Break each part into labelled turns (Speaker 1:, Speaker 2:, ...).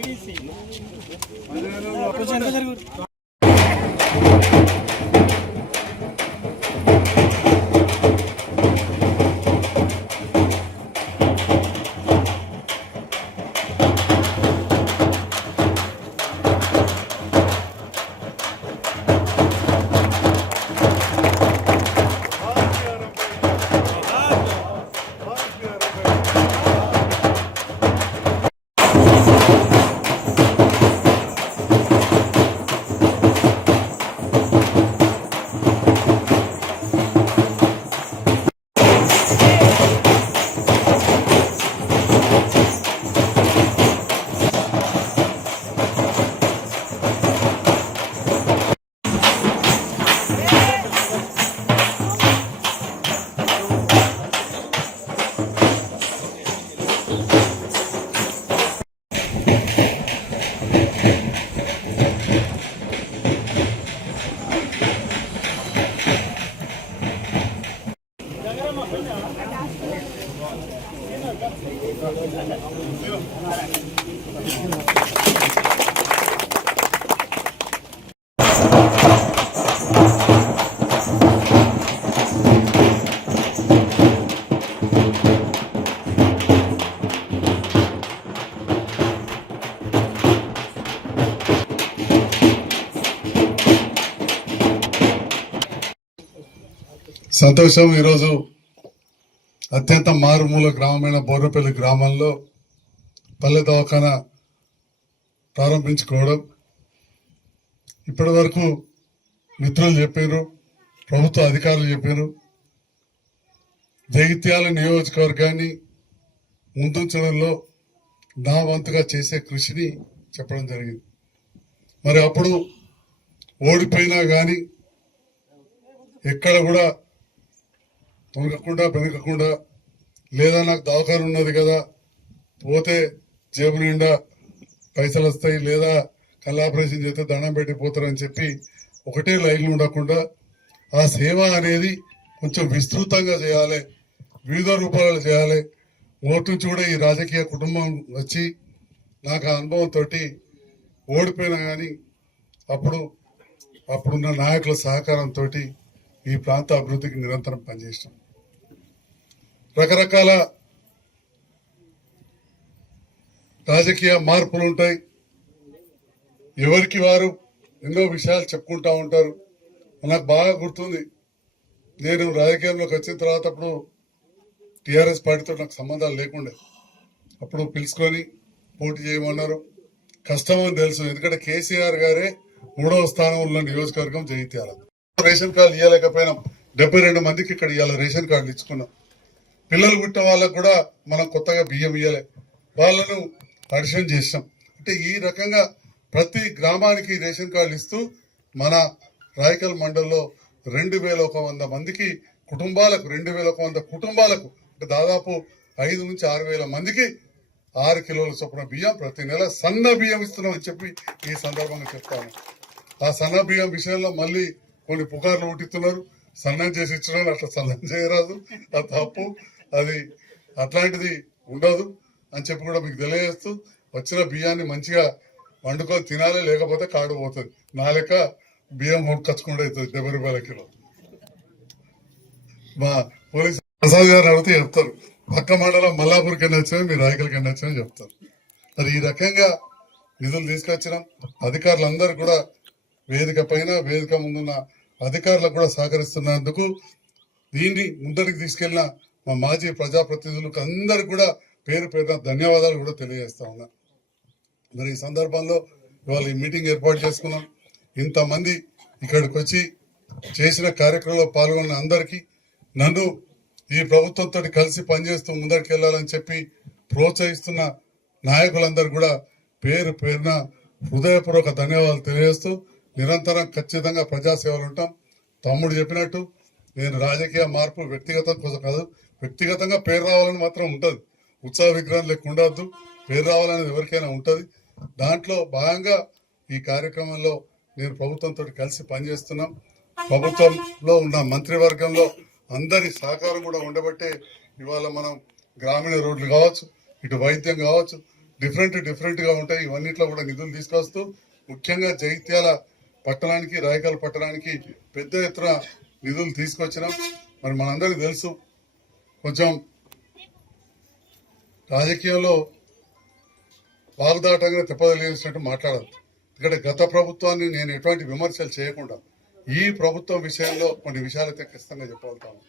Speaker 1: Ini sih. సంతోషం ఈరోజు అత్యంత మారుమూల గ్రామమైన బోర్రపల్లి గ్రామంలో పల్లె దవాఖానా ప్రారంభించుకోవడం. ఇప్పటి వరకు మిత్రులు చెప్పారు ప్రభుత్వ అధికారులు చెప్పారు జగిత్యాల నియోజకవర్గాన్ని ముందుంచడంలో నా వంతుగా చేసే కృషిని చెప్పడం జరిగింది. మరి అప్పుడు ఓడిపోయినా కానీ ఎక్కడ కూడా తొలగకుండా పెనకకుండా లేదా నాకు దవాఖాన ఉన్నది కదా పోతే జేబు నిండా పైసలు వస్తాయి లేదా కళ్ళ ఆపరేషన్ చేస్తే దండం పెట్టి పోతారని చెప్పి ఒకటే లైన్లో ఉండకుండా ఆ సేవ అనేది కొంచెం విస్తృతంగా చేయాలి వివిధ రూపాలలో చేయాలి. ఓటు నుంచి కూడా ఈ రాజకీయ కుటుంబం వచ్చి నాకు ఆ అనుభవంతో ఓడిపోయినా కానీ అప్పుడు అప్పుడున్న నాయకుల సహకారంతో ఈ ప్రాంత అభివృద్ధికి నిరంతరం పనిచేసినాం రకరకాల రాజకీయ మార్పులు ఉంటాయి. ఎవరికి వారు ఎన్నో విషయాలు చెప్పుకుంటా ఉంటారు. నాకు బాగా గుర్తుంది. నేను రాజకీయంలోకి వచ్చిన తర్వాత అప్పుడు టీఆర్ఎస్ పార్టీతో నాకు సంబంధాలు లేకుండే. అప్పుడు పిలుచుకొని పోటీ చేయమన్నారు. కష్టం అని తెలుసు. ఎందుకంటే కేసీఆర్ గారే మూడవ స్థానంలో ఉన్న నియోజకవర్గం జగిత్యాల రేషన్ కార్డు ఇవ్వలేకపోయినాం డెబ్బై రెండు మందికి ఇక్కడ ఇవాళ రేషన్ కార్డులు ఇచ్చుకున్నాం. పిల్లలు పుట్టిన వాళ్ళకు కూడా మనం కొత్తగా బియ్యం ఇవ్వలే వాళ్ళను అడిషన్ చేసాం అంటే ఈ రకంగా ప్రతి గ్రామానికి రేషన్ కార్డులు ఇస్తూ మన రాయకల్ మండల్లో రెండు వేల ఒక వంద మందికి కుటుంబాలకు రెండు వేల ఒక వంద కుటుంబాలకు అంటే దాదాపు ఐదు నుంచి ఆరు వేల మందికి ఆరు కిలోల చొప్పున బియ్యం ప్రతి నెల సన్న బియ్యం ఇస్తున్నామని చెప్పి ఈ సందర్భంగా చెప్తాను. ఆ సన్న బియ్యం విషయంలో మళ్ళీ కొన్ని పుకార్లు పుట్టిస్తున్నారు సన్నం చేసి ఇచ్చిన అట్లా సన్నం చేయరాదు. అది తప్పు. అది అట్లాంటిది ఉండదు అని చెప్పి కూడా మీకు తెలియజేస్తూ వచ్చిన బియ్యాన్ని మంచిగా వండుకొని తినాలి లేకపోతే కాడు పోతుంది. నా లెక్క బియ్యం కొనుక్కొచ్చుకుంటే అవుతుంది డెబ్బై రూపాయల కిలో. మా పోలీస్ ప్రసాద్ గారు అడిగితే చెప్తారు పక్క మండలం మల్లాపూర్కి వెళ్ళి వచ్చినా మీరు రాయకల్కి వచ్చినా చెప్తారు. మరి ఈ రకంగా నిధులు తీసుకొచ్చినాం. అధికారులందరూ కూడా వేదిక పైన వేదిక ముందున్న అధికారులకు కూడా సహకరిస్తున్నందుకు దీన్ని ముందరికి తీసుకెళ్ళిన మా మాజీ ప్రజాప్రతినిధులకు అందరికి కూడా పేరు పేరున ధన్యవాదాలు కూడా తెలియజేస్తా ఉన్నా. మరి ఈ సందర్భంలో ఇవాళ ఈ మీటింగ్ ఏర్పాటు చేసుకున్నాం. ఇంతమంది ఇక్కడికి వచ్చి చేసిన కార్యక్రమంలో పాల్గొన్న అందరికీ నన్ను ఈ ప్రభుత్వంతో కలిసి పనిచేస్తూ ముందరికి వెళ్ళాలని చెప్పి ప్రోత్సహిస్తున్న నాయకులందరూ కూడా పేరు పేరున హృదయపూర్వక ధన్యవాదాలు తెలియజేస్తూ నిరంతరం ఖచ్చితంగా ప్రజాసేవలు ఉంటాం. తమ్ముడు చెప్పినట్టు నేను రాజకీయ మార్పు వ్యక్తిగతం కోసం కాదు వ్యక్తిగతంగా పేరు రావాలని మాత్రం ఉంటుంది. ఉత్సాహ విగ్రహం లెక్క ఉండద్దు. పేరు రావాలనేది ఎవరికైనా ఉంటుంది. దాంట్లో భాగంగా ఈ కార్యక్రమంలో నేను ప్రభుత్వంతో కలిసి పనిచేస్తున్నాం. ప్రభుత్వంలో ఉన్న మంత్రివర్గంలో అందరి సహకారం కూడా ఉండబట్టే ఇవాళ మనం గ్రామీణ రోడ్లు కావచ్చు ఇటు వైద్యం కావచ్చు డిఫరెంట్ డిఫరెంట్గా ఉంటాయి. ఇవన్నిట్లో కూడా నిధులు తీసుకొస్తూ ముఖ్యంగా జైత్యాల పట్టణానికి రాయకల్ పట్టణానికి పెద్ద ఎత్తున నిధులు తీసుకొచ్చినాం. మరి మనందరికీ తెలుసు కొంచెం రాజకీయంలో వాగ్దాటంగా తిప్పదలేసినట్టు మాట్లాడదు. ఇక్కడ గత ప్రభుత్వాన్ని నేను ఎటువంటి విమర్శలు చేయకుండా ఈ ప్రభుత్వం విషయంలో కొన్ని విషయాలు ఖచ్చితంగా చెప్పగలుగుతాను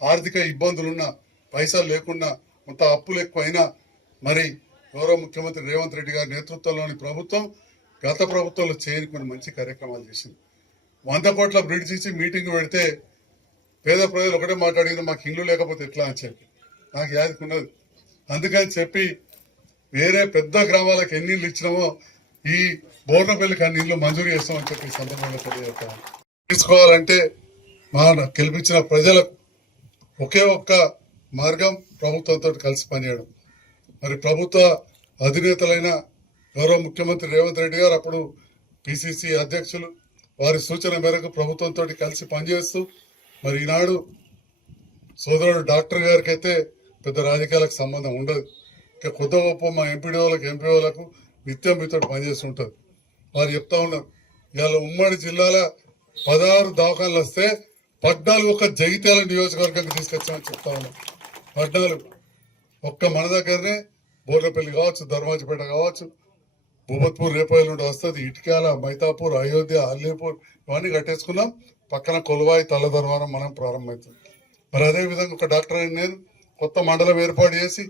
Speaker 1: ఆర్థిక ఇబ్బందులున్నా పైసలు లేకుండా కొంత అప్పులు ఎక్కువైనా మరి గౌరవ ముఖ్యమంత్రి రేవంత్ రెడ్డి గారి నేతృత్వంలోని ప్రభుత్వం గత ప్రభుత్వంలో చేయని కొన్ని మంచి కార్యక్రమాలు చేసింది. వంద కోట్ల బ్రిడ్జ్ ఇచ్చి మీటింగ్ పెడితే పేద ప్రజలు ఒకటే మాట్లాడిన మాకు ఇల్లు లేకపోతే ఎట్లా అని చెప్పి. నాకు యాదికి ఉన్నది. అందుకని చెప్పి వేరే పెద్ద గ్రామాలకు ఎన్ని ఇల్లు ఇచ్చినామో ఈ బోర్నపల్లికి అన్ని ఇల్లు మంజూరు చేస్తామని చెప్పి సందర్భంగా తెలియజేస్తాను. తీసుకోవాలంటే మా గెలిపించిన ప్రజలకు ఒకే ఒక్క మార్గం ప్రభుత్వంతో కలిసి పనిచేయడం. మరి ప్రభుత్వ అధినేతలైన గౌరవ ముఖ్యమంత్రి రేవంత్ రెడ్డి గారు అప్పుడు పిసిసి అధ్యక్షులు వారి సూచన మేరకు ప్రభుత్వంతో కలిసి పనిచేస్తూ మరి ఈనాడు సోదరుడు డాక్టర్ గారికి అయితే పెద్ద రాజకీయాలకు సంబంధం ఉండదు. ఇక కొత్త గొప్ప మా ఎంపీడీఓలకు ఎంపీఓలకు నిత్యం మీతో పనిచేస్తుంటారు. వారు చెప్తా ఉన్నారు ఇవాళ ఉమ్మడి జిల్లాల పదహారు దవాఖానలు వస్తే పద్నాలుగు ఒక జగిత్యాల నియోజకవర్గానికి తీసుకొచ్చామని చెప్తా ఉన్నారు. పద్నాలుగు ఒక్క మన దగ్గరనే బోర్లపల్లి కావచ్చు ధర్మాజపేట కావచ్చు భూపత్పూర్ రేపాయలు నుండి వస్తుంది ఇటుకాల మైతాపూర్ అయోధ్య అల్లీపూర్ ఇవన్నీ కట్టేసుకున్నాం. పక్కన కొలువాయి తల్లధర్మానం మనం ప్రారంభమవుతుంది. మరి అదేవిధంగా ఒక డాక్టర్ అయిన నేను కొత్త మండలం ఏర్పాటు చేసి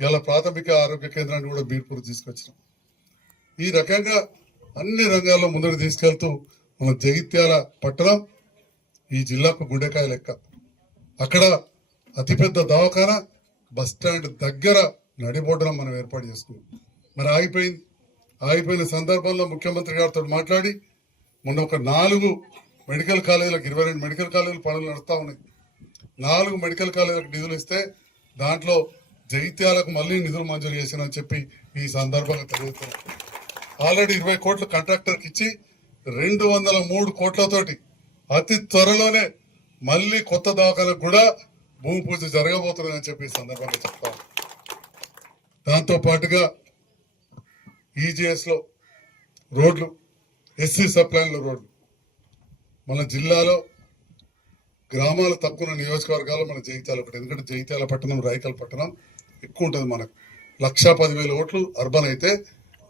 Speaker 1: ఇలా ప్రాథమిక ఆరోగ్య కేంద్రాన్ని కూడా బీర్పూర్ తీసుకొచ్చినాం. ఈ రకంగా అన్ని రంగాల్లో ముందుకు తీసుకెళ్తూ మన జగిత్యాల పట్టణం ఈ జిల్లాకు గుండెకాయ లెక్క. అక్కడ అతిపెద్ద దవాఖాన బస్ స్టాండ్ దగ్గర నడిబొడ్డున మనం ఏర్పాటు చేసుకున్నాం. మరి ఆగిపోయింది. ఆగిపోయిన సందర్భంలో ముఖ్యమంత్రి గారితో మాట్లాడి మొన్న ఒక నాలుగు మెడికల్ కాలేజీలకు ఇరవై రెండు మెడికల్ కాలేజీలు పనులు నడుస్తూ ఉన్నాయి. నాలుగు మెడికల్ కాలేజీలకు నిధులు ఇస్తే దాంట్లో జైత్యాలకు మళ్ళీ నిధులు మంజూరు చేసినని చెప్పి ఈ సందర్భంగా తెలియజేస్తున్నాం. ఆల్రెడీ ఇరవై కోట్లు కాంట్రాక్టర్కి ఇచ్చి రెండు వందల మూడు కోట్లతోటి అతి త్వరలోనే మళ్ళీ కొత్త దవాఖానకు కూడా భూమి పూజ జరగబోతుందని చెప్పి ఈ సందర్భంగా చెప్తాను దాంతో పాటుగా ఈజీఎస్లో రోడ్లు ఎస్సీ సప్లైన్లో రోడ్లు. మన జిల్లాలో గ్రామాలు తక్కువ నియోజకవర్గాలు మన జైత్యాల ఒకటి ఎందుకంటే జైత్యాల పట్టణం రాయకల్ పట్టణం ఎక్కువ ఉంటుంది మనకు. లక్ష పదివేల ఓట్లు అర్బన్ అయితే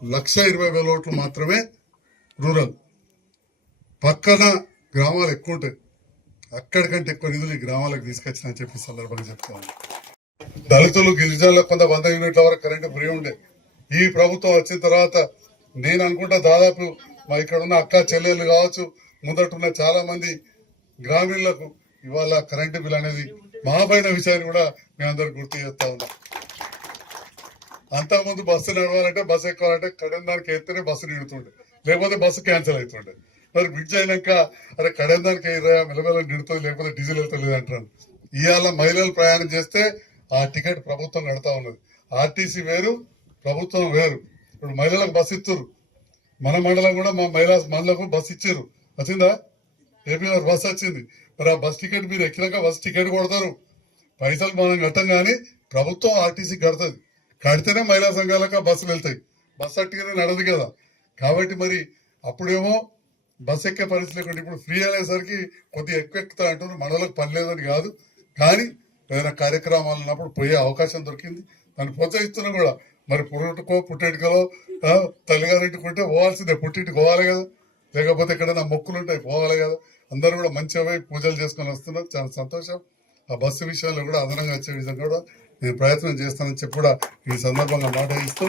Speaker 1: లక్ష ఇరవై వేల ఓట్లు మాత్రమే రూరల్. పక్కన గ్రామాలు ఎక్కువ ఉంటాయి. అక్కడికంటే ఎక్కువ నిధులు ఈ గ్రామాలకు తీసుకొచ్చిన అని చెప్పి సందర్భంగా చెప్తాను దళితులు గిరిజనులకు కొంత వంద యూనిట్ల వరకు కరెంటు ఫ్రీ ఉండే. ఈ ప్రభుత్వం వచ్చిన తర్వాత నేను అనుకుంటా దాదాపు మా ఇక్కడ ఉన్న అక్క చెల్లెళ్ళు కావచ్చు ముందటున్న చాలా మంది గ్రామీణులకు ఇవాళ కరెంటు బిల్ అనేది మహాపైన విషయాన్ని కూడా మేము అందరికి గుర్తు చేస్తా ఉన్నాం. అంతకుముందు బస్సు నడవాలంటే బస్సు ఎక్కాలంటే కడెన్ దానికి ఎత్తేనే బస్సు నిడుతుండే. లేకపోతే బస్సు క్యాన్సిల్ అవుతుండే. మరి బ్రిడ్జ్ అయినాక అరే కడెన్ దానికి ఎయిరా మెలమెల నిడుతుంది లేకపోతే డీజిల్ వెళ్తలేదు అంటారు ఇవాళ మహిళలు ప్రయాణం చేస్తే ఆ టికెట్ ప్రభుత్వం కడతా ఉన్నది. ఆర్టీసీ వేరు ప్రభుత్వం వేరు. ఇప్పుడు మహిళలకు బస్సు ఇస్తారు మన మండలం కూడా మా మహిళా మండలకు బస్సు ఇచ్చారు వచ్చిందా ఏపీలో బస్సు వచ్చింది. మరి ఆ బస్ టికెట్ మీరు ఎక్కినాక బస్ టికెట్ కొడతారు. పైసలు మనం కట్టం కానీ ప్రభుత్వం ఆర్టీసీ కడుతుంది. కడితేనే మహిళా సంఘాలకు ఆ బస్సులు వెళ్తాయి. బస్సు అట్టుగానే నడదు కదా. కాబట్టి మరి అప్పుడేమో బస్ ఎక్కే పరిస్థితి లేకుండా ఇప్పుడు ఫ్రీ అనేసరికి కొద్దిగా ఎక్కువ ఎక్కుతా అంటున్నారు. మనలోకి పని లేదని కాదు. కానీ ఏదైనా కార్యక్రమాలు ఉన్నప్పుడు పోయే అవకాశం దొరికింది. దాన్ని ప్రోత్సహిస్తున్నాం కూడా. మరి పుట్టుకో పుట్టేటికలో తల్లిగారింటికి ఉంటే పోవాల్సిందే. పుట్టింటికి పోవాలి కదా. లేకపోతే ఎక్కడైనా మొక్కులు ఉంటాయి పోవాలి కదా. అందరూ కూడా మంచిగా పోయి పూజలు చేసుకొని వస్తున్నారు. చాలా సంతోషం. ఆ బస్సు విషయంలో కూడా అదనంగా వచ్చే విధంగా కూడా నేను ప్రయత్నం చేస్తానని చెప్పి కూడా ఈ సందర్భంగా మాట ఇస్తూ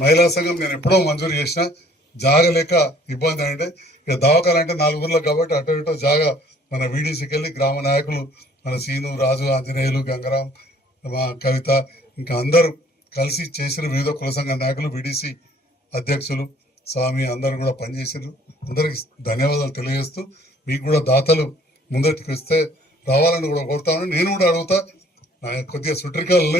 Speaker 1: మహిళా సంఘం నేను ఎప్పుడో మంజూరు చేసిన జాగ లేక ఇబ్బంది అంటే ఇక దవాఖాన అంటే నాలుగుర్లో కాబట్టి అటు ఇటు జాగా మన వీడీసీకి వెళ్ళి గ్రామ నాయకులు మన సీను రాజు ఆంజనేయులు గంగరాం మా కవిత ఇంకా అందరూ కలిసి చేసిన వివిధ కుల సంఘ నాయకులు వీడీసీ అధ్యక్షులు స్వామి అందరూ కూడా పనిచేసారు అందరికి ధన్యవాదాలు తెలియజేస్తూ మీకు కూడా దాతలు ముందటికి వస్తే రావాలని కూడా కోరుతాను నేను కూడా అడుగుతా కొద్దిగా సుట్రికాలు